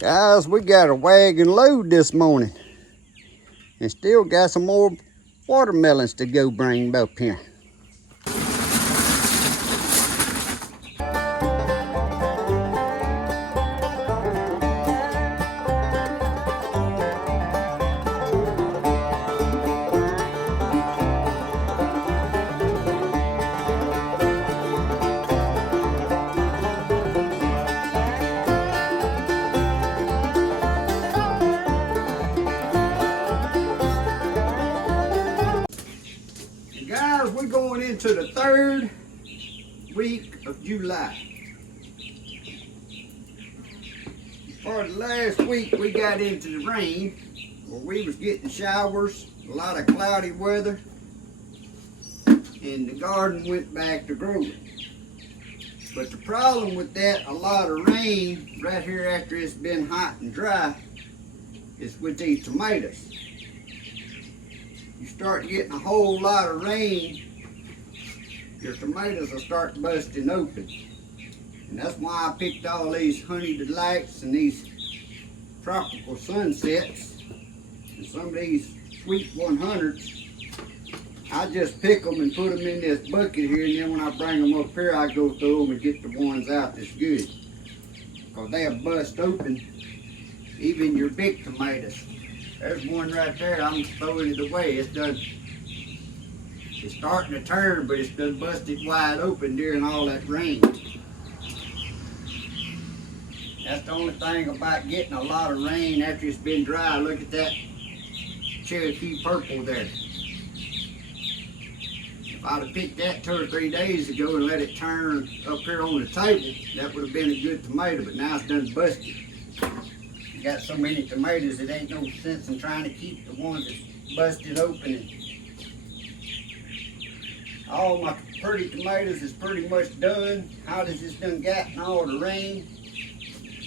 Guys, we got a wagon load this morning and still got some more watermelons to go bring up here. Guys, we're going into the third week of July. For the last week, we got into the rain, where we was getting showers, a lot of cloudy weather, and the garden went back to growing. But the problem with that, a lot of rain right here after it's been hot and dry, is with these tomatoes. You start getting a whole lot of rain, your tomatoes will start busting open. And that's why I picked all these honey delights and these tropical sunsets and some of these sweet 100s. I just pick them and put them in this bucket here, and then when I bring them up here, I go through them and get the ones out that's good. Because they'll bust open even your big tomatoes. There's one right there, I'm throwing it away. It's starting to turn, but it's done busted wide open during all that rain. That's the only thing about getting a lot of rain after it's been dry. Look at that Cherokee purple there. If I'd have picked that 2 or 3 days ago and let it turn up here on the table, that would have been a good tomato, but now it's done busted. You got so many tomatoes, it ain't no sense in trying to keep the ones that's busted open. And all my pretty tomatoes is pretty much done. Hot as it's done gotten all the rain.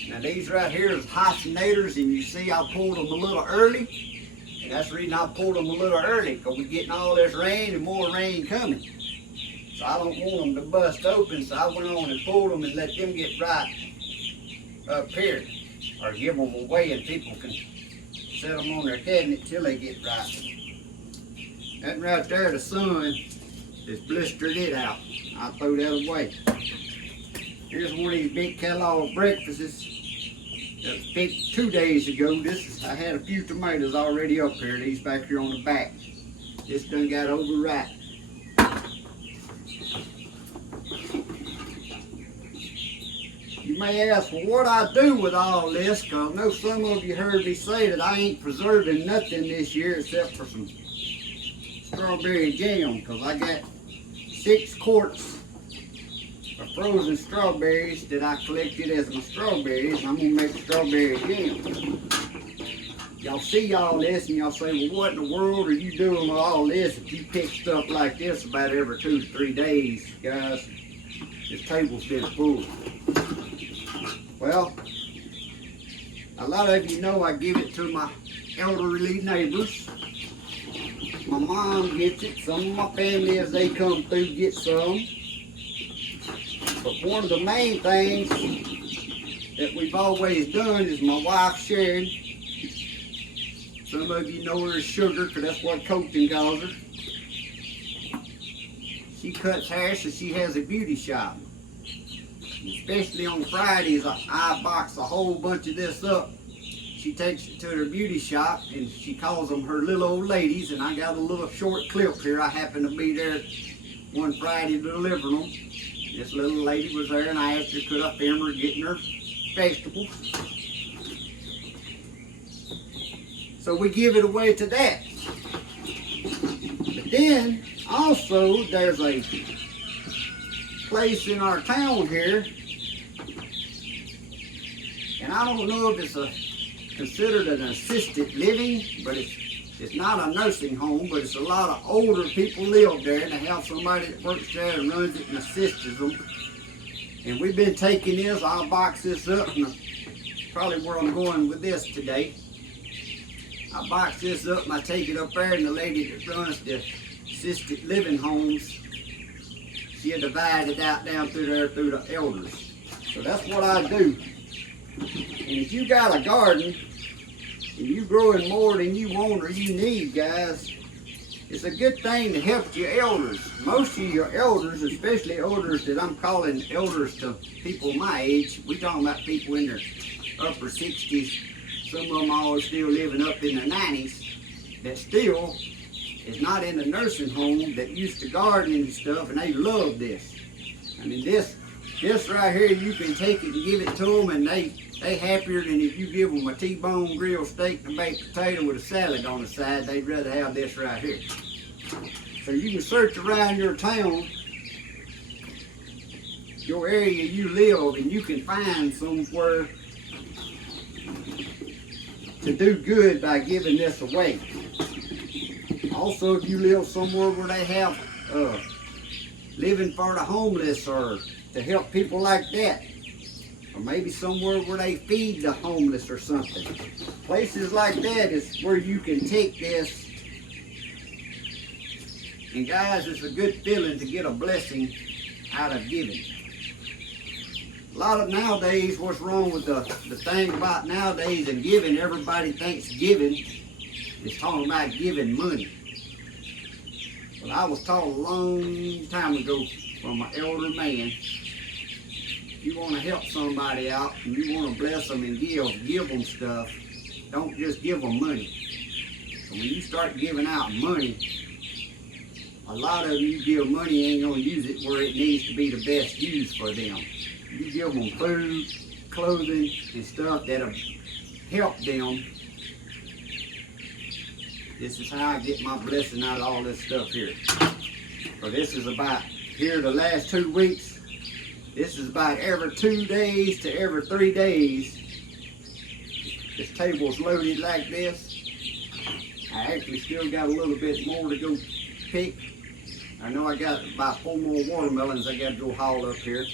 Now these right here is hyphenators, and you see I pulled them a little early. And that's the reason I pulled them a little early, because we're getting all this rain and more rain coming. So I don't want them to bust open, so I went on and pulled them and let them get right up here. Or give them away and people can set them on their cabinet till they get right. That right there, the sun has blistered it out. I'll throw that away. Here's one of these big Kellogg breakfasts that was picked 2 days ago. I had a few tomatoes already up here. These back here on the back. This done got overripe. You may ask, well, what I do with all this? Because I know some of you heard me say that I ain't preserving nothing this year except for some strawberry jam, because I got 6 quarts of frozen strawberries that I collected as my strawberries, and I'm going to make strawberry jam. Y'all see all this and y'all say, well, what in the world are you doing with all this if you pick stuff like this about every 2 to 3 days, guys? This table's been full. Well, a lot of you know I give it to my elderly neighbors. My mom gets it. Some of my family, as they come through, get some. But one of the main things that we've always done is my wife Sharon. Some of you know her as Sugar, because that's what Colton calls her. She cuts hair, so she has a beauty shop. Especially on Fridays, I box a whole bunch of this up. She takes it to her beauty shop and she calls them her little old ladies, and I got a little short clip here. I happened to be there one Friday delivering them. This little lady was there and I asked her could I film her getting her vegetables. So we give it away to that. But then also there's a place in our town here, and I don't know if it's considered an assisted living, but it's not a nursing home, but it's a lot of older people live there, and they have somebody that works there and runs it and assists them. And we've been taking this. I'll box this up, and probably where I'm going with this today. I box this up and I take it up there, and the lady that runs the assisted living homes, she had divided out down through there through the elders. So that's what I do. And if you got a garden and you growing more than you want or you need, guys, it's a good thing to help your elders. Most of your elders, especially elders that I'm calling elders to people my age, we talking about people in their upper 60s, some of them all still living up in their 90s, that still is not in a nursing home, that used to garden and stuff, and they love this. I mean, this right here, you can take it and give it to them, and they happier than if you give them a T-bone grilled steak and a baked potato with a salad on the side. They'd rather have this right here. So you can search around your town, your area you live, and you can find somewhere to do good by giving this away. Also, if you live somewhere where they have living for the homeless, or to help people like that, or maybe somewhere where they feed the homeless or something. Places like that is where you can take this. And guys, it's a good feeling to get a blessing out of giving. A lot of nowadays, what's wrong with the thing about nowadays and giving, everybody thinks giving is talking about giving money. But I was taught a long time ago from an elder man, if you want to help somebody out and you want to bless them and give them stuff, don't just give them money. So when you start giving out money, a lot of them you give money ain't going to use it where it needs to be the best use for them. You give them food, clothing, and stuff that'll help them. This is how I get my blessing out of all this stuff here. So this is about, here the last 2 weeks, this is about every 2 days to every 3 days. This table's loaded like this. I actually still got a little bit more to go pick. I know I got about 4 more watermelons I got to go haul up here.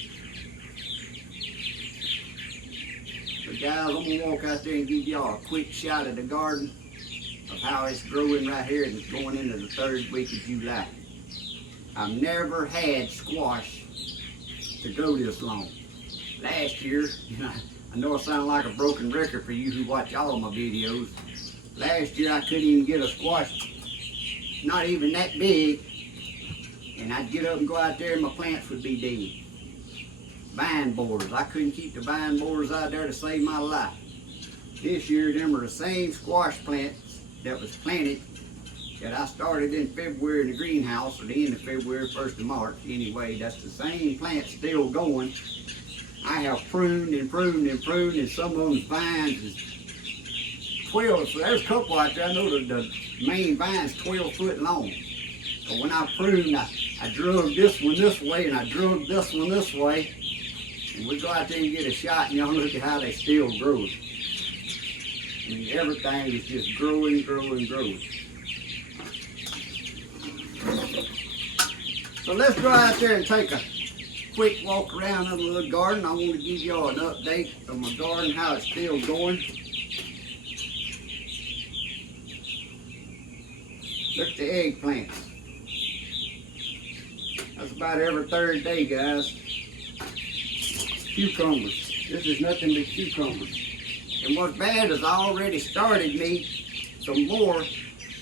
So guys, I'm going to walk out there and give y'all a quick shot of the garden of how it's growing right here, and it's going into the 3rd week of July. I've never had squash to go this long. Last year, I know I sound like a broken record for you who watch all of my videos. Last year I couldn't even get a squash, not even that big, and I'd get up and go out there and my plants would be dead. Vine borers, I couldn't keep the vine borers out there to save my life. This year, them are the same squash plants that was planted that I started in February in the greenhouse, or the end of February, 1st of March. Anyway, that's the same plant still going. I have pruned and pruned and pruned, and some of those vines is 12. So there's a couple out there. I know the main vine's 12 foot long. So when I pruned, I drug this one this way, and I drug this one this way. And we go out there and get a shot, and y'all look at how they still grow. I mean, everything is just growing, growing, growing. So let's go out there and take a quick walk around in the little garden. I want to give y'all an update of my garden, how it's still going. Look at the eggplants. That's about every 3rd day, guys. Cucumbers. This is nothing but cucumbers. And what's bad is I already started me some more,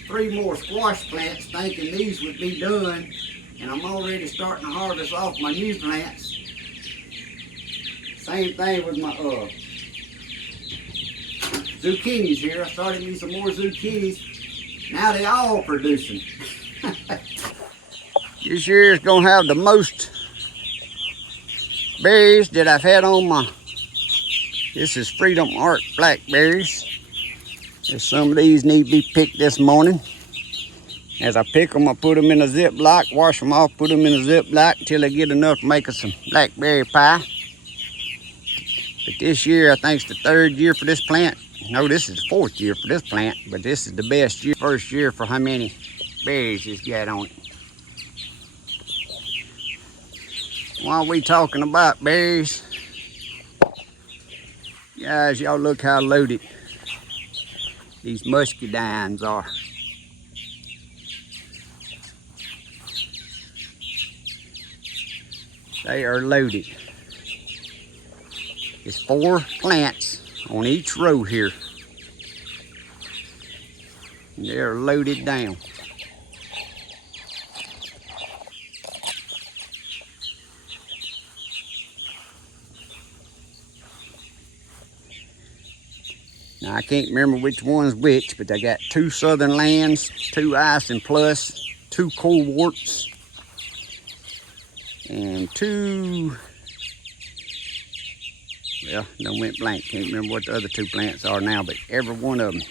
3 more squash plants, thinking these would be done, and I'm already starting to harvest off my new plants. Same thing with my zucchinis here. I started me some more zucchinis. Now they all producing. This year is gonna have the most berries that I've had on my, this is Freedom Art blackberries. There's some of these need to be picked this morning. As I pick them, I put them in a Ziploc, wash them off, put them in a Ziploc until they get enough to make us some blackberry pie. But this year, I think it's the 3rd year for this plant. No, this is the 4th year for this plant, but this is the best year, 1st year for how many berries it's got on it. While we talking about berries, guys, y'all look how loaded these muscadines are. They are loaded. There's 4 plants on each row here. And they're loaded down. Now I can't remember which one's which, but I got 2 Southern Lands, 2 Ice and Plus, 2 Coleworts, and 2, well, no, went blank. Can't remember what the other 2 plants are now, but every one of them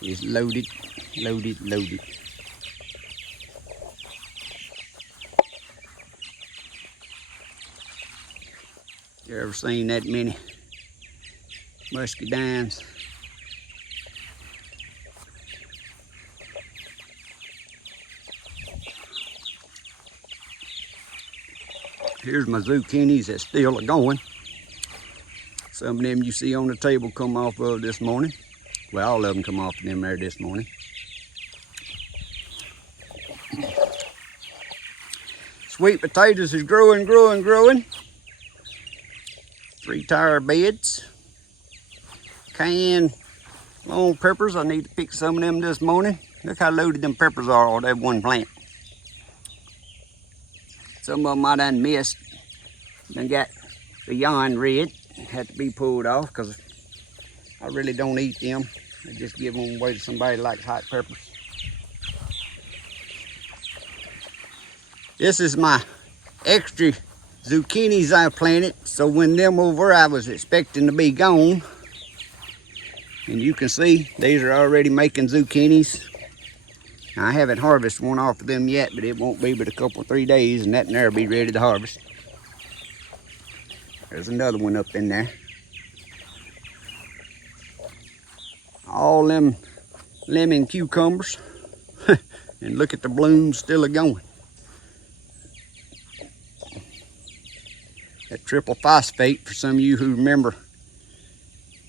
is loaded, loaded, loaded. You ever seen that many muscadines? Here's my zucchinis that's still going. Some of them you see on the table come off of this morning. Well, all of them come off of them there this morning. Sweet potatoes is growing, growing, growing. 3-tire beds. Cayenne long peppers. I need to pick some of them this morning. Look how loaded them peppers are on that one plant. Some of them I done missed. Done got beyond red. Had to be pulled off because I really don't eat them. I just give them away to somebody that likes hot peppers. This is my extra zucchinis I planted. So when them over I was expecting to be gone. And you can see these are already making zucchinis. Now, I haven't harvested one off of them yet, but it won't be but a couple, 3 days, and that in there will be ready to harvest. There's another one up in there. All them lemon cucumbers. And look at the blooms still going. That triple phosphate, for some of you who remember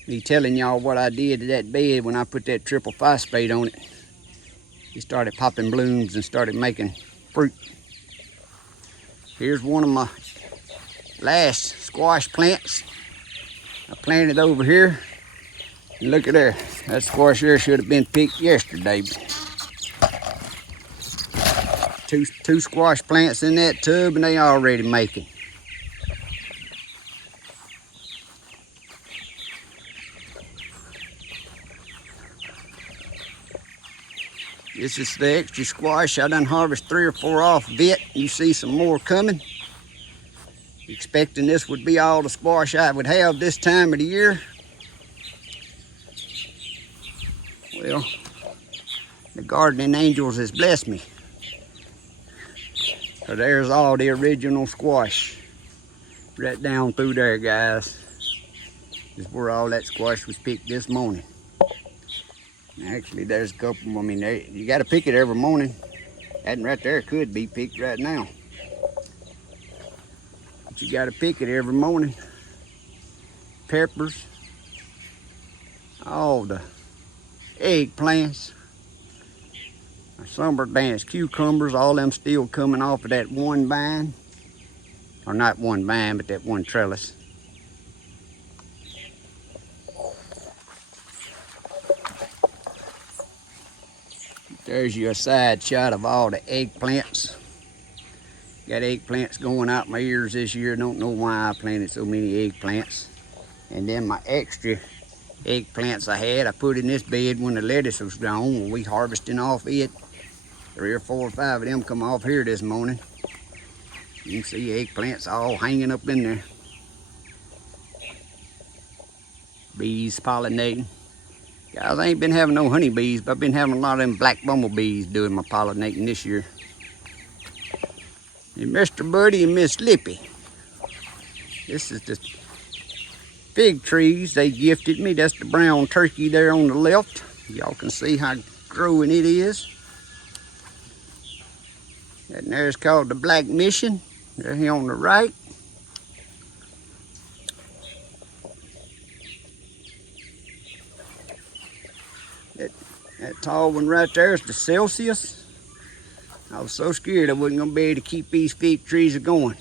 me telling y'all what I did to that bed when I put that triple phosphate on it. It started popping blooms and started making fruit. Here's one of my last squash plants. I planted over here. And look at there. That squash there should have been picked yesterday. Two squash plants in that tub and they already making. This is the extra squash. I done harvested 3 or 4 off of it. You see some more coming. Expecting this would be all the squash I would have this time of the year. Well, the gardening angels has blessed me. So there's all the original squash. Right down through there, guys. Is where all that squash was picked this morning. Actually, there's a couple. I mean, you got to pick it every morning. That right there could be picked right now. But you got to pick it every morning. Peppers. All the eggplants. Summer dance cucumbers. All them still coming off of that one vine. Or not one vine, but that one trellis. There's your side shot of all the eggplants. Got eggplants going out my ears this year. Don't know why I planted so many eggplants. And then my extra eggplants I had, I put in this bed when the lettuce was gone. When we harvesting off it. 3 or 4 or 5 of them come off here this morning. You can see eggplants all hanging up in there. Bees pollinating. Guys, I ain't been having no honeybees, but I've been having a lot of them black bumblebees doing my pollinating this year. And Mr. Buddy and Miss Lippy. This is the fig trees they gifted me. That's the brown turkey there on the left. Y'all can see how growing it is. That there's called the Black Mission. They're here on the right. That tall one right there is the Celsius. I was so scared I wasn't going to be able to keep these fig trees going.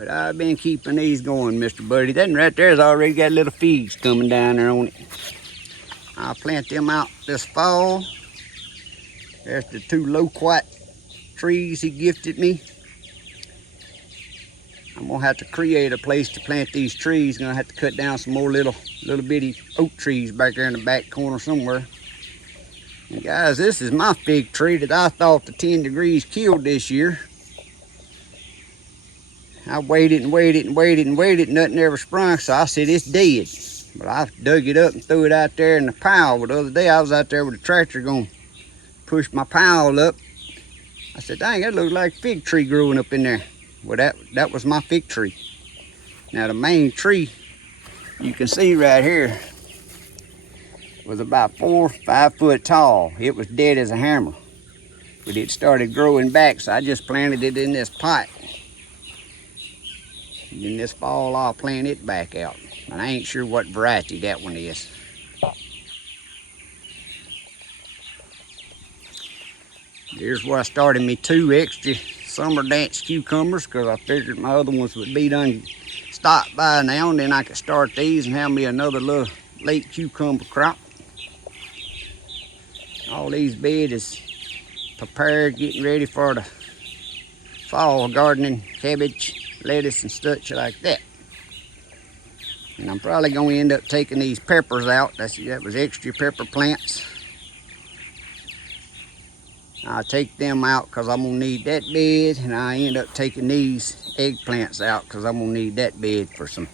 But I've been keeping these going, Mr. Buddy. That one right there's already got little figs coming down there on it. I'll plant them out this fall. There's the 2 loquat trees he gifted me. I'm gonna have to create a place to plant these trees. Gonna have to cut down some more little bitty oak trees back there in the back corner somewhere. And guys, this is my fig tree that I thought the 10 degrees killed this year. I waited and waited and waited and waited, nothing ever sprung, so I said it's dead. But I dug it up and threw it out there in the pile. The other day I was out there with a tractor going to push my pile up. I said, dang, that looks like a fig tree growing up in there. Well, that was my fig tree. Now the main tree, you can see right here, was about 4 or 5 foot tall. It was dead as a hammer. But it started growing back, so I just planted it in this pot. And then this fall I'll plant it back out. And I ain't sure what variety that one is. Here's where I started me 2 extra summer dance cucumbers, because I figured my other ones would be done stopped by now, and then I could start these and have me another little late cucumber crop. All these beds is prepared, getting ready for the fall gardening, cabbage, lettuce and such like that. And I'm probably going to end up taking these peppers out. That was extra pepper plants. I'll take them out because I'm going to need that bed, and I end up taking these eggplants out because I'm going to need that bed for some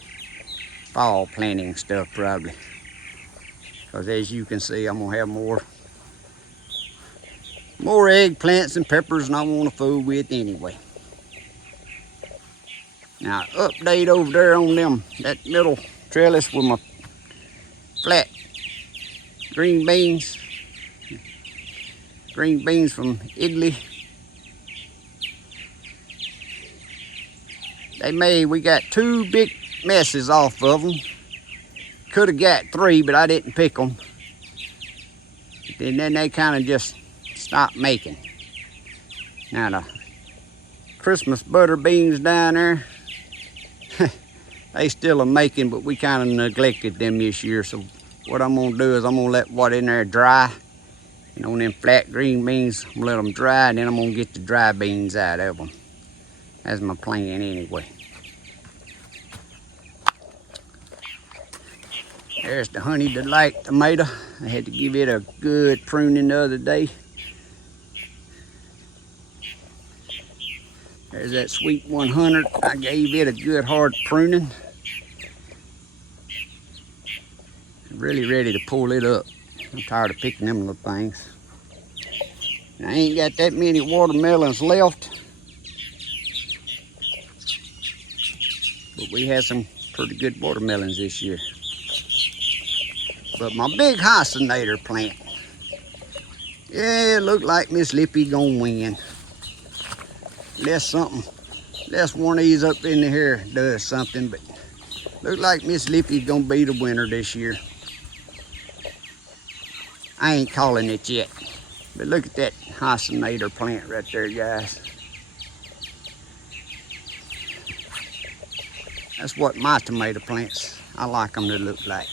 fall planting stuff probably. Because as you can see, I'm going to have more eggplants and peppers than I want to fool with anyway. Now, update over there on them, that middle trellis with my flat green beans. Green beans from Italy. We got 2 big messes off of them. Could have got 3, but I didn't pick them. And then they kind of just stopped making. Now the Christmas butter beans down there, they still are making, but we kind of neglected them this year. So what I'm gonna do is I'm gonna let what in there dry. And on them flat green beans, I'm gonna let them dry, and then I'm gonna get the dry beans out of them. That's my plan anyway. There's the Honey Delight tomato. I had to give it a good pruning the other day. There's that Sweet 100. I gave it a good hard pruning. Really ready to pull it up. I'm tired of picking them little things. I ain't got that many watermelons left, but we had some pretty good watermelons this year. But my big hyacinator plant, yeah, it looked like Miss Lippy gonna win. Unless one of these up in here does something, but look like Miss Lippy's gonna be the winner this year. I ain't calling it yet, but look at that hyacinator plant right there, guys. That's what my tomato plants, I like them to look like.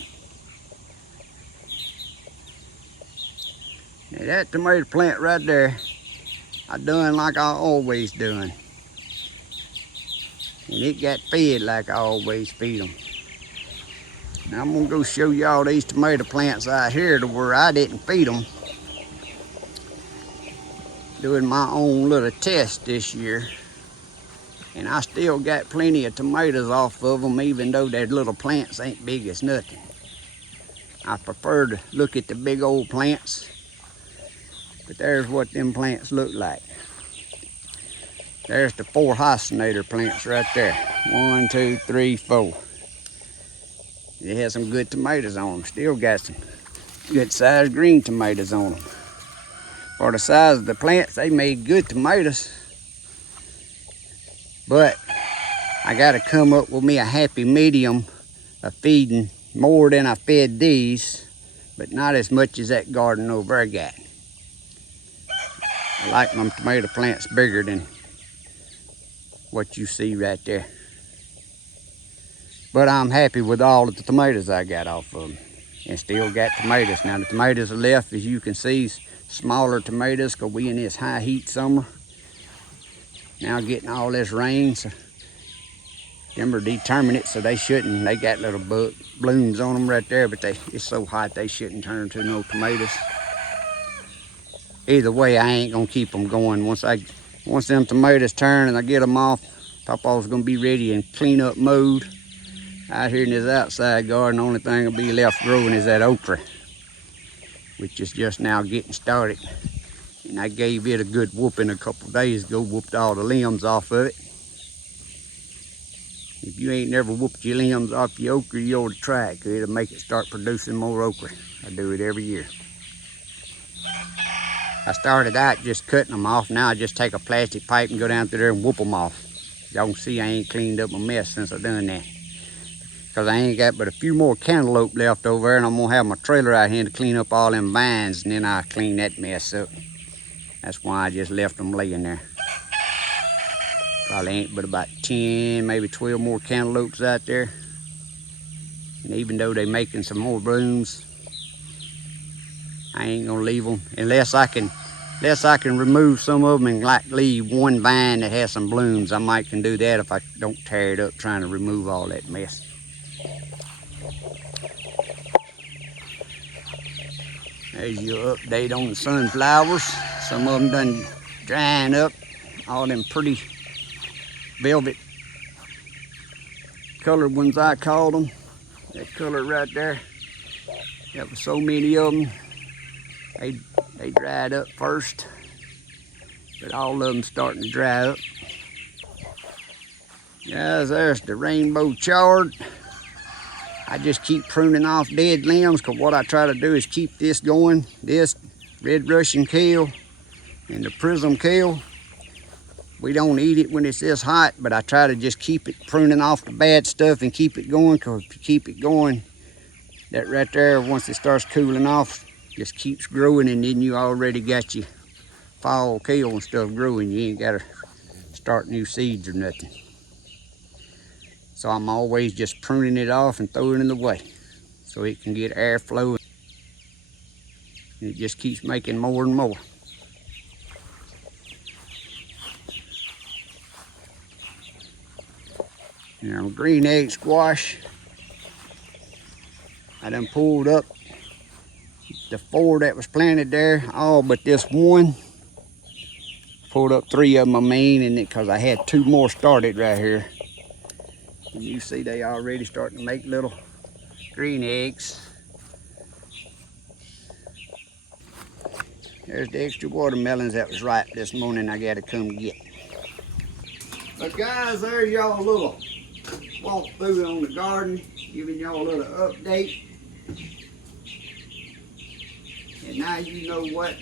Now that tomato plant right there, I done like I always done. And it got fed like I always feed them. Now I'm gonna go show y'all these tomato plants out here to where I didn't feed them. Doing my own little test this year. And I still got plenty of tomatoes off of them, even though their little plants ain't big as nothing. I prefer to look at the big old plants. But there's what them plants look like. There's the 4 hyacinator plants right there. 1, 2, 3, 4. It has some good tomatoes on them. Still got some good sized green tomatoes on them. For the size of the plants, they made good tomatoes. But I gotta come up with me a happy medium of feeding more than I fed these, but not as much as that garden over there got. I like my tomato plants bigger than what you see right there. But I'm happy with all of the tomatoes I got off of them. And still got tomatoes. Now the tomatoes are left, as you can see, smaller tomatoes because we in this high heat summer. Now getting all this rain, so them are determinate, so they shouldn't. They got little blooms on them right there, but it's so hot they shouldn't turn to no tomatoes. Either way, I ain't gonna keep them going. Once them tomatoes turn and I get them off, Papaw's gonna be ready and clean up mode. Out here in this outside garden, the only thing will be left growing is that okra, which is just now getting started. And I gave it a good whooping a couple of days ago, whooped all the limbs off of it. If you ain't never whooped your limbs off your okra, you ought to try it, because it'll make it start producing more okra. I do it every year. I started out just cutting them off. Now I just take a plastic pipe and go down through there and whoop them off. Y'all can see I ain't cleaned up my mess since I done that. Because I ain't got but a few more cantaloupe left over there, and I'm going to have my trailer out here to clean up all them vines, and then I'll clean that mess up. That's why I just left them laying there. Probably ain't but about 10, maybe 12 more cantaloupes out there. And even though they're making some more blooms, I ain't gonna leave them unless I can remove some of them and like leave one vine that has some blooms. I might can do that if I don't tear it up trying to remove all that mess. There's your update on the sunflowers. Some of them done drying up. All them pretty velvet colored ones, I called them. That color right there. There was so many of them. They dried up first, but all of them starting to dry up. Guys, there's the rainbow chard. I just keep pruning off dead limbs, because what I try to do is keep this going. This red Russian kale and the prism kale. We don't eat it when it's this hot, but I try to just keep it pruning off the bad stuff and keep it going, because if you keep it going, that right there, once it starts cooling off, just keeps growing, and then you already got your fall kale and stuff growing. You ain't got to start new seeds or nothing. So I'm always just pruning it off and throwing it away so it can get airflow. And it just keeps making more and more. Now, green egg squash, I done pulled up the 4 that was planted there, all but this one. Pulled up 3 of them, I mean, and because I had 2 more started right here. And you see they already starting to make little green eggs. There's the extra watermelons that was ripe this morning I gotta come get. But guys, there's y'all little walk through on the garden, giving y'all a little update. And now you know what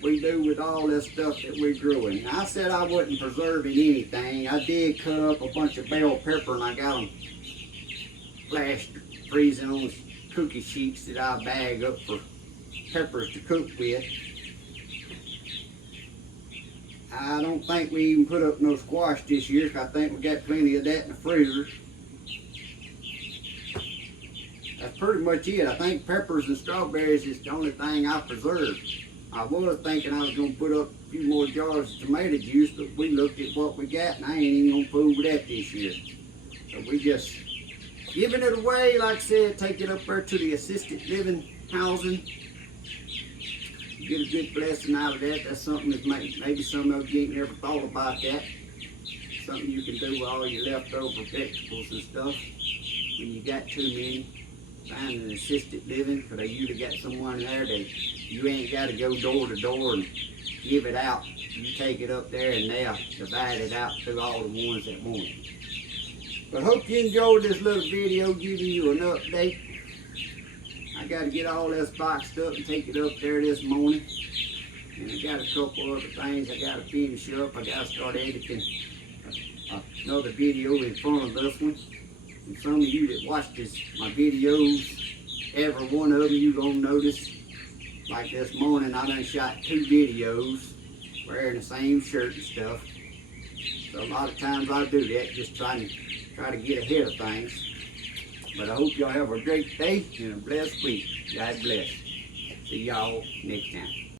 we do with all this stuff that we're growing. Now, I said I wasn't preserving anything. I did cut up a bunch of bell pepper, and I got them flashed freezing on cookie sheets that I bag up for peppers to cook with. I don't think we even put up no squash this year, because I think we got plenty of that in the freezer. That's pretty much it. I think peppers and strawberries is the only thing I preserved. I was thinking I was going to put up a few more jars of tomato juice, but we looked at what we got, and I ain't even going to fool with that this year. So we just giving it away, like I said, take it up there to the assisted living housing. Get a good blessing out of that. That's something that maybe some of you ain't never thought about that. Something you can do with all your leftover vegetables and stuff when you got too many. Find an assisted living, because they usually got someone there that you ain't got to go door to door and give it out. You take it up there and they'll divide it out to all the ones that want it. But hope you enjoyed this little video giving you an update. I got to get all this boxed up and take it up there this morning. And I got a couple other things I got to finish up. I got to start editing another video in front of this one. And some of you that watch my videos, every one of them you gonna notice, like this morning I done shot 2 videos wearing the same shirt and stuff. So a lot of times I do that, just trying to try to get ahead of things. But I hope y'all have a great day and a blessed week. God bless. See y'all next time.